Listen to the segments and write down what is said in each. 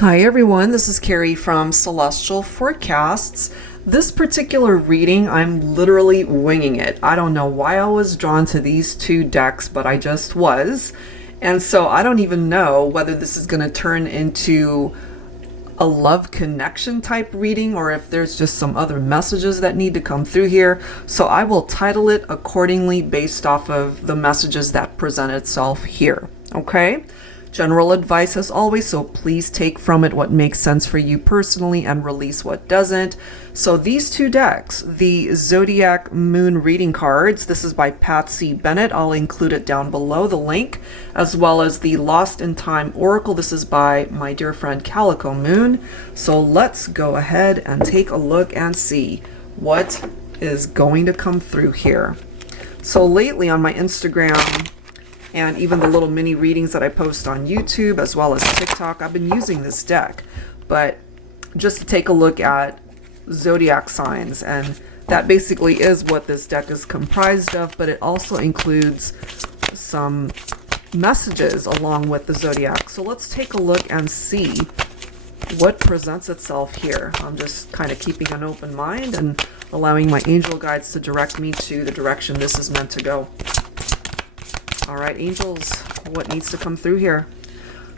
Hi everyone, this is Carrie from Celestial Forecasts. This particular reading, I'm literally winging it. I don't know why I was drawn to these two decks, but I just was. And so I don't even know whether this is going to turn into a love connection type reading or if there's just some other messages that need to come through here. So I will title it accordingly based off of the messages that present itself here. Okay? General advice as always, so please take from it what makes sense for you personally and release what doesn't. So these two decks, the Zodiac Moon reading cards, this is by Patsy Bennett. I'll include it down below, the link, as well as the Lost in Time Oracle. This is by my dear friend Calico Moon. So let's go ahead and take a look and see what is going to come through here. So lately on my Instagram, and even the little mini readings that I post on YouTube as well as TikTok, I've been using this deck. But just to take a look at zodiac signs, and that basically is what this deck is comprised of, but it also includes some messages along with the zodiac. So let's take a look and see what presents itself here. I'm just kind of keeping an open mind and allowing my angel guides to direct me to the direction this is meant to go. All right, angels, what needs to come through here?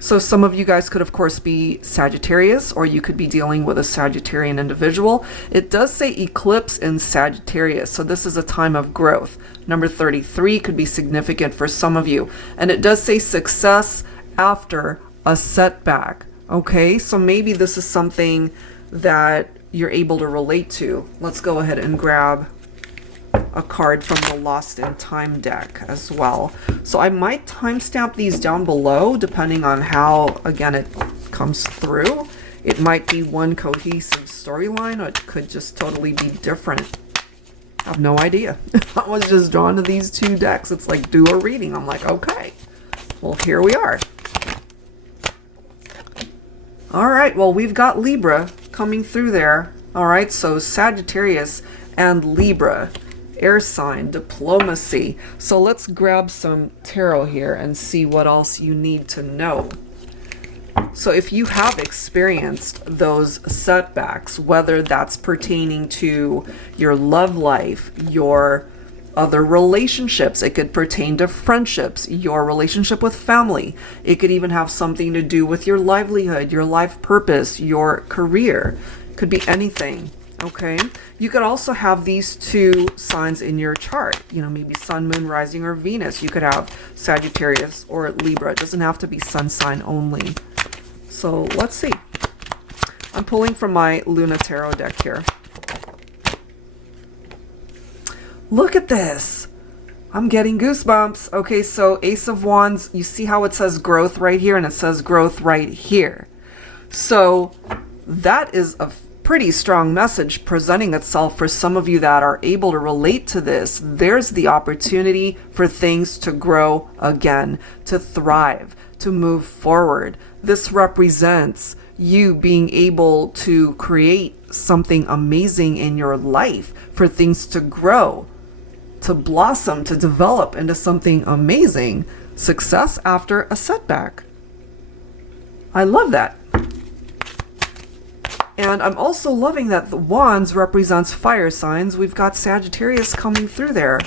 So some of you guys could, of course, be Sagittarius, or you could be dealing with a Sagittarian individual. It does say eclipse in Sagittarius, so this is a time of growth. Number 33 could be significant for some of you. And it does say success after a setback. Okay, so maybe this is something that you're able to relate to. Let's go ahead and grab a card from the Lost in Time deck as well. So I might timestamp these down below depending on how, again, it comes through. It might be one cohesive storyline, or it could just totally be different. I have no idea. I was just drawn to these two decks. It's like, do a reading. I'm like, okay, well, here we are. All right, well, we've got Libra coming through there. All right, so Sagittarius and Libra. Air sign, diplomacy. So let's grab some tarot here and see what else you need to know. So if you have experienced those setbacks, whether that's pertaining to your love life, your other relationships, it could pertain to friendships, your relationship with family, it could even have something to do with your livelihood, your life purpose, your career, could be anything. Okay, you could also have these two signs in your chart, you know, maybe Sun, Moon, Rising, or Venus. You could have Sagittarius or Libra. It doesn't have to be sun sign only. So let's see. I'm pulling from my Luna Tarot deck here. Look at this. I'm getting goosebumps. Okay, so Ace of Wands, you see how it says growth right here and it says growth right here. So that is a pretty strong message presenting itself for some of you that are able to relate to this. There's the opportunity for things to grow again, to thrive, to move forward. This represents you being able to create something amazing in your life, for things to grow, to blossom, to develop into something amazing. Success after a setback. I love that. And I'm also loving that the Wands represents fire signs. We've got Sagittarius coming through there.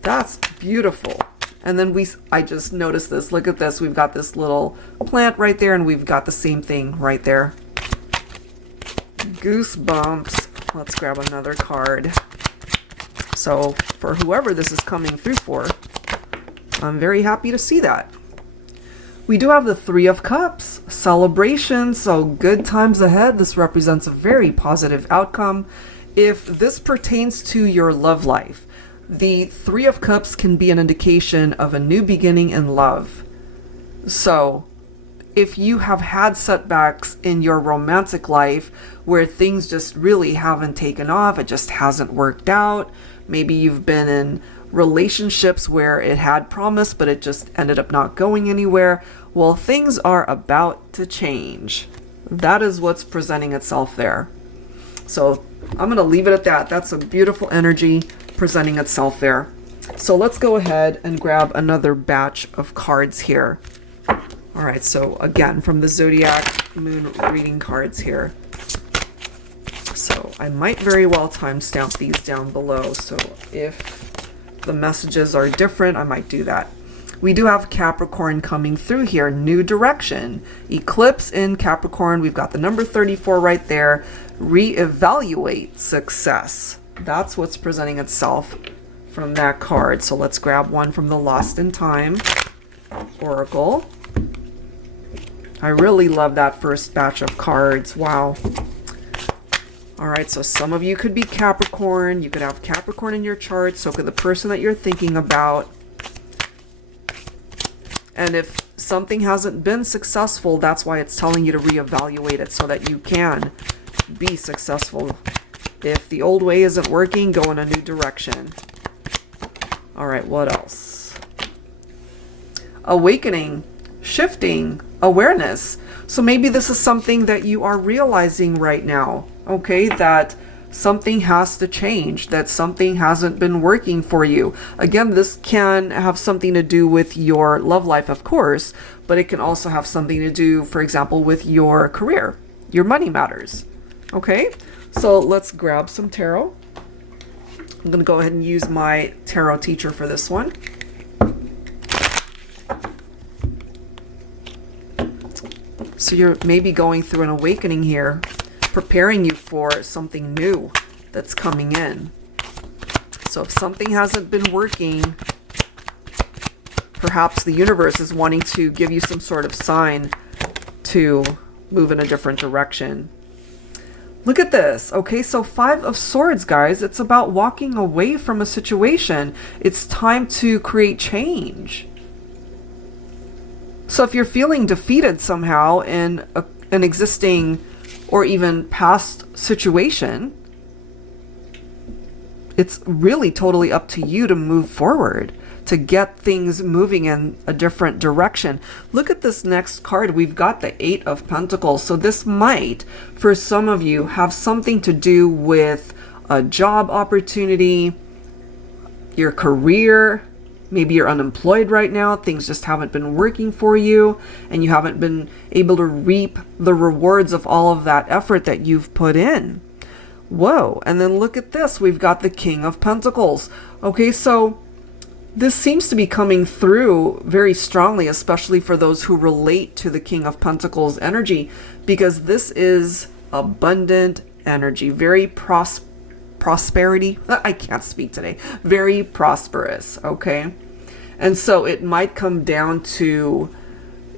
That's beautiful. And then I just noticed this. Look at this. We've got this little plant right there, and we've got the same thing right there. Goosebumps. Let's grab another card. So for whoever this is coming through for, I'm very happy to see that. We do have the Three of Cups, celebration, so good times ahead. This represents a very positive outcome. If this pertains to your love life, the Three of Cups can be an indication of a new beginning in love. So if you have had setbacks in your romantic life where things just really haven't taken off, it just hasn't worked out, maybe you've been in relationships where it had promise but it just ended up not going anywhere, well, things are about to change. That is what's presenting itself there. So I'm going to leave it at that. That's a beautiful energy presenting itself there. So let's go ahead and grab another batch of cards here. All right, so again, from the Zodiac Moon reading cards here. So I might very well timestamp these down below. So if the messages are different, I might do that. We do have Capricorn coming through here. New direction. Eclipse in Capricorn. We've got the number 34 right there. Reevaluate success. That's what's presenting itself from that card. So let's grab one from the Lost in Time Oracle. I really love that first batch of cards. Wow. All right, so some of you could be Capricorn. You could have Capricorn in your chart. So could the person that you're thinking about. And if something hasn't been successful, that's why it's telling you to reevaluate it so that you can be successful. If the old way isn't working, go in a new direction. All right, what else? Awakening, shifting, awareness. So maybe this is something that you are realizing right now, okay, that something has to change, that something hasn't been working for you. Again, this can have something to do with your love life, of course, but it can also have something to do, for example, with your career, your money matters. Okay, so let's grab some tarot. I'm going to go ahead and use my tarot teacher for this one. So you're maybe going through an awakening here, preparing you for something new that's coming in. So if something hasn't been working, perhaps the universe is wanting to give you some sort of sign to move in a different direction. Look at this. Okay, so 5 of Swords, guys. It's about walking away from a situation. It's time to create change. So if you're feeling defeated somehow in an existing or even past situation, it's really totally up to you to move forward, to get things moving in a different direction. Look at this next card. We've got the 8 of Pentacles. So this might, for some of you, have something to do with a job opportunity, your career. Maybe you're unemployed right now. Things just haven't been working for you, and you haven't been able to reap the rewards of all of that effort that you've put in. Whoa. And then look at this. We've got the King of Pentacles. Okay, so this seems to be coming through very strongly, especially for those who relate to the King of Pentacles energy, because this is abundant energy, very prosperity. I can't speak today. Very prosperous, okay? And so it might come down to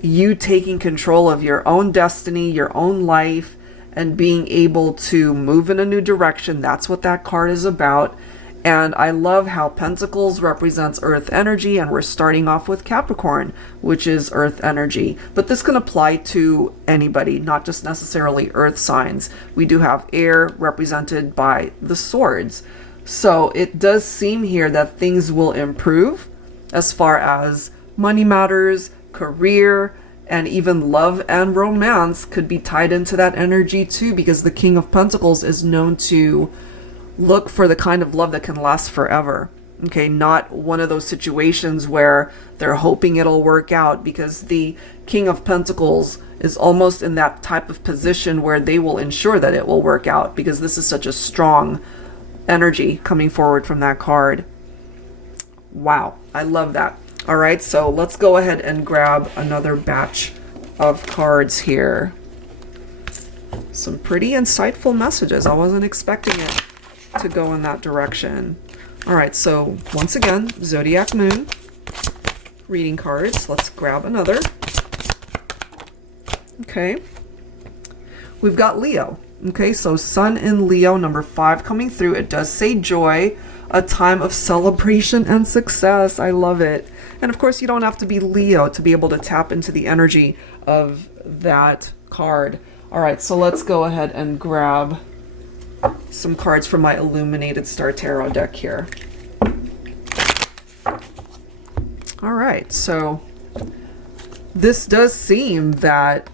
you taking control of your own destiny, your own life, and being able to move in a new direction. That's what that card is about. And I love how Pentacles represents earth energy, and we're starting off with Capricorn, which is earth energy. But this can apply to anybody, not just necessarily earth signs. We do have air represented by the swords. So it does seem here that things will improve as far as money matters, career, and even love and romance could be tied into that energy too, because the King of Pentacles is known to look for the kind of love that can last forever. Okay, not one of those situations where they're hoping it'll work out, because the King of Pentacles is almost in that type of position where they will ensure that it will work out, because this is such a strong energy coming forward from that card. Wow, I love that. All right, so let's go ahead and grab another batch of cards here. Some pretty insightful messages. I wasn't expecting it to go in that direction. All right, so once again, Zodiac Moon reading cards. Let's grab another. Okay, we've got Leo. Okay, so Sun in Leo, number 5 coming through. It does say joy, a time of celebration and success. I love it. And of course, you don't have to be Leo to be able to tap into the energy of that card. All right, so let's go ahead and grab some cards from my Illuminated Star Tarot deck here. All right, so this does seem that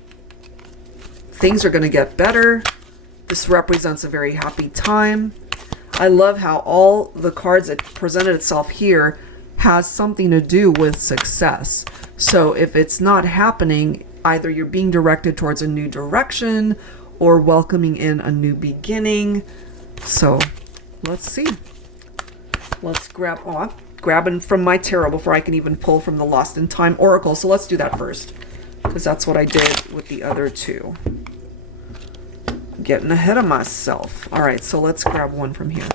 things are going to get better. This represents a very happy time. I love how all the cards that presented itself here has something to do with success. So if it's not happening, either you're being directed towards a new direction or welcoming in a new beginning. So let's see. Let's grab, oh, I'm grabbing from my tarot before I can even pull from the Lost in Time Oracle. So let's do that first, because that's what I did with the other two. Getting ahead of myself. All right, so let's grab one from here.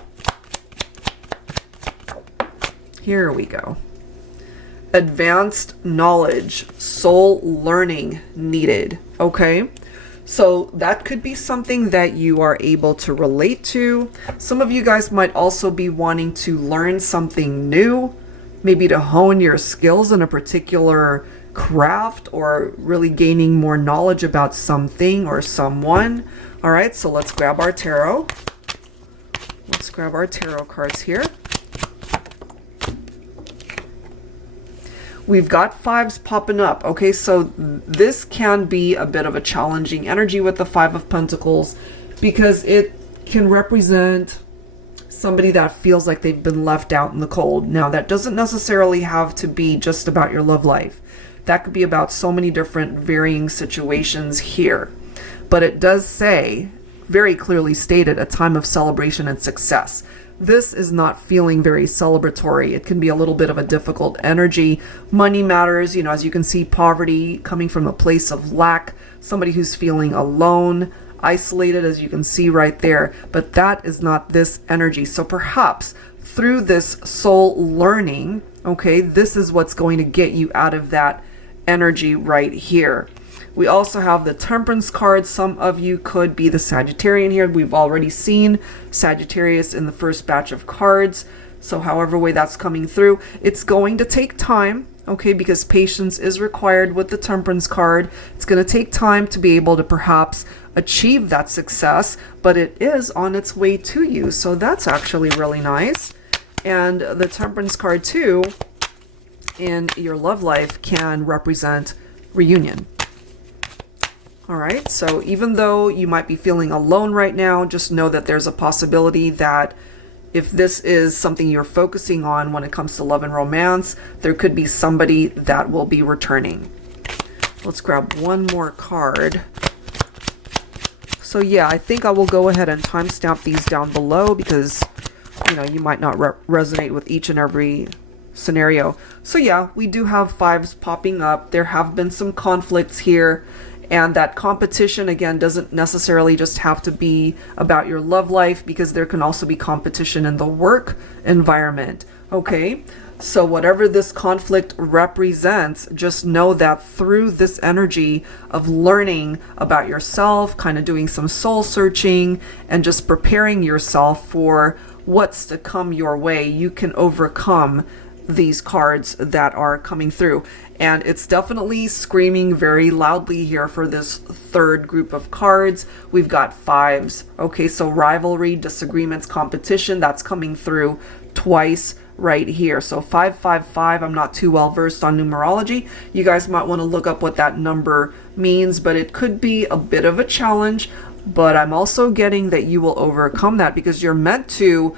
Here we go. Advanced knowledge, soul learning needed. Okay, so that could be something that you are able to relate to. Some of you guys might also be wanting to learn something new, maybe to hone your skills in a particular craft, or really gaining more knowledge about something or someone. All right, so let's grab our tarot. Let's grab our tarot cards here. We've got fives popping up. Okay, so this can be a bit of a challenging energy with the Five of Pentacles, because it can represent somebody that feels like they've been left out in the cold. Now, that doesn't necessarily have to be just about your love life. That could be about so many different varying situations here. But it does say, very clearly stated, a time of celebration and success. This is not feeling very celebratory. It can be a little bit of a difficult energy. Money matters, as you can see, poverty coming from a place of lack, somebody who's feeling alone, isolated, as you can see right there. But that is not this energy. So perhaps through this soul learning, okay, this is what's going to get you out of that energy right here. We also have the Temperance card. Some of you could be the Sagittarian here. We've already seen Sagittarius in the first batch of cards. So however way that's coming through, it's going to take time, okay, because patience is required with the Temperance card. It's going to take time to be able to perhaps achieve that success, but it is on its way to you. So that's actually really nice. And the Temperance card too, in your love life, can represent reunion. All right, so even though you might be feeling alone right now, just know that there's a possibility that if this is something you're focusing on when it comes to love and romance, there could be somebody that will be returning. Let's grab one more card. So yeah, I think I will go ahead and timestamp these down below, because you might not resonate with each and every scenario. So yeah, we do have fives popping up. There have been some conflicts here. And that competition, again, doesn't necessarily just have to be about your love life, because there can also be competition in the work environment. Okay, so whatever this conflict represents, just know that through this energy of learning about yourself, kind of doing some soul searching, and just preparing yourself for what's to come your way, you can overcome these cards that are coming through. And it's definitely screaming very loudly here for this third group of cards. We've got fives. Okay, so rivalry, disagreements, competition, that's coming through twice right here. So 555, I'm not too well versed on numerology. You guys might want to look up what that number means, but it could be a bit of a challenge. But I'm also getting that you will overcome that, because you're meant to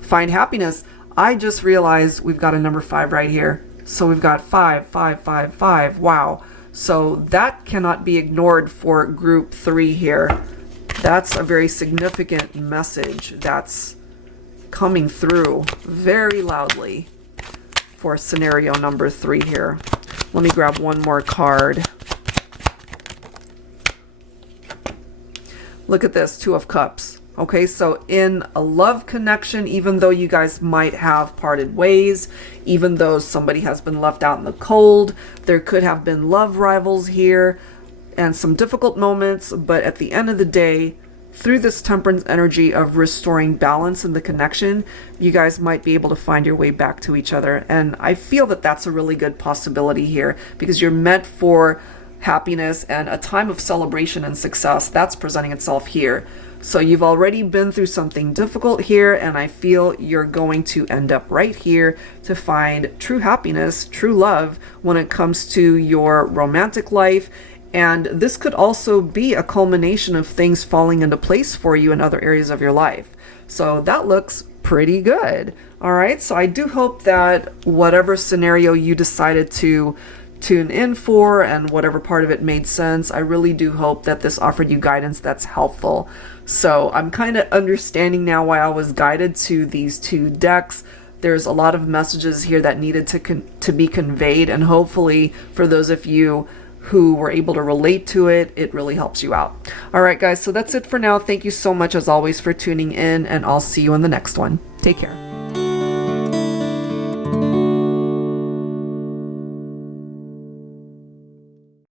find happiness. I just realized we've got a number 5 right here. So we've got 5, 5, 5, 5. Wow. So that cannot be ignored for group 3 here. That's a very significant message that's coming through very loudly for scenario number 3 here. Let me grab one more card. Look at this, 2 of Cups. Okay, so in a love connection, even though you guys might have parted ways, even though somebody has been left out in the cold, there could have been love rivals here and some difficult moments, but at the end of the day, through this Temperance energy of restoring balance in the connection, you guys might be able to find your way back to each other. And I feel that that's a really good possibility here, because you're meant for happiness and a time of celebration and success. That's presenting itself here. So you've already been through something difficult here, and I feel you're going to end up right here to find true happiness, true love when it comes to your romantic life. And this could also be a culmination of things falling into place for you in other areas of your life. So that looks pretty good. All right, so I do hope that whatever scenario you decided to tune in for and whatever part of it made sense. I really do hope that this offered you guidance that's helpful. So I'm kind of understanding now why I was guided to these two decks. There's a lot of messages here that needed to be conveyed, and hopefully for those of you who were able to relate to it, it really helps you out. All right, guys, so that's it for now. Thank you so much, as always, for tuning in, and I'll see you in the next one. Take care.